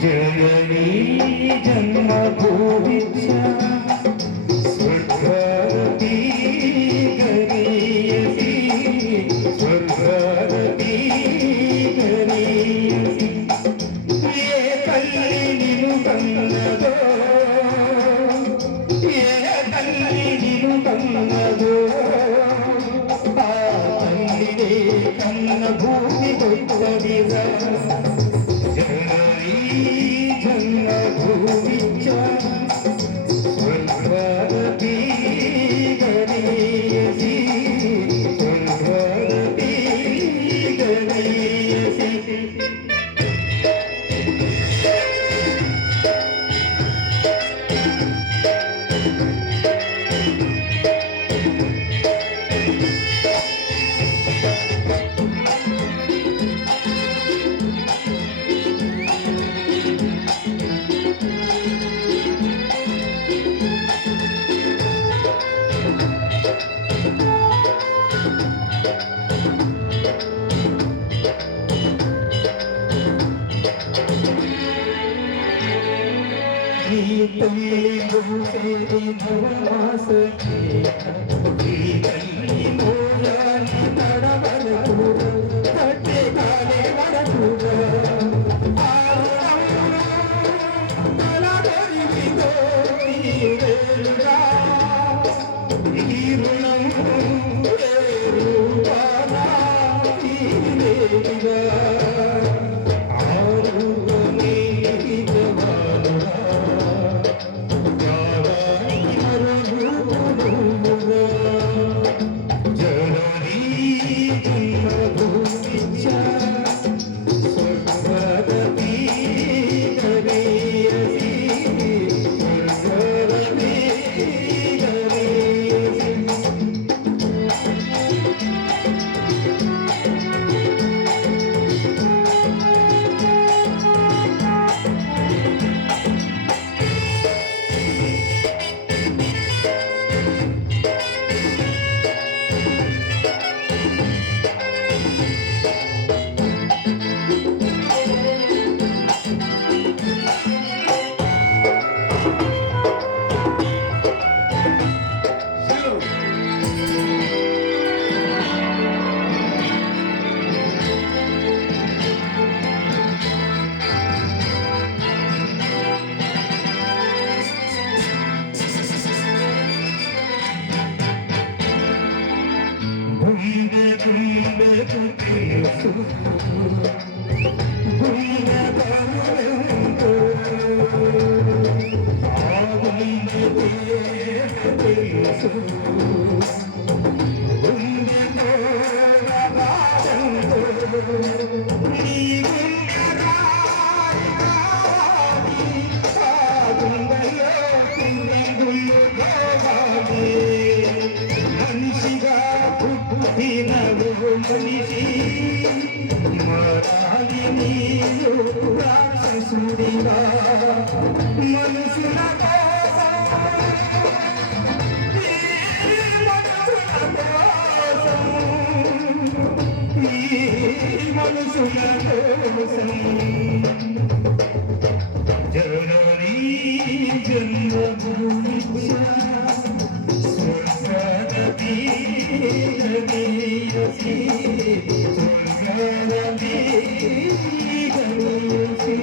जननी जन्मभूमिश्च स्वर्गादपि गरीयसी स्वर्गादपि गरीयसी ये तल्ली निनु कन्नदो ये तल्ली निनु कन्नदो आ तल्लिने कन्न भूमि ಕೊಟ್ಟದಿರ ಜನನಿ ಜನ್ಮಭೂಮಿಶ್ಚ ಸ್ವರ್ಗಾದಪಿ ಗರೀಯಸಿ ಸ್ವರ್ಗಾದಪಿ ಗರೀಯಸಿ तल्ली बहुसेरी नवमासके तल्ली मोयाली तडवलपुर तट्टे काले वरपुर तलगरिविदो नीरेलुगा ईरुणं रूपाना ईरेलुगा మనిషి మరాలి నీరు రాక్షసుడిగా మనుషుల మనుషుల కోసం జననీ జన్మభూమి స్వర్గాదపి గరీయసి స్వర్గాదపి గరీయసి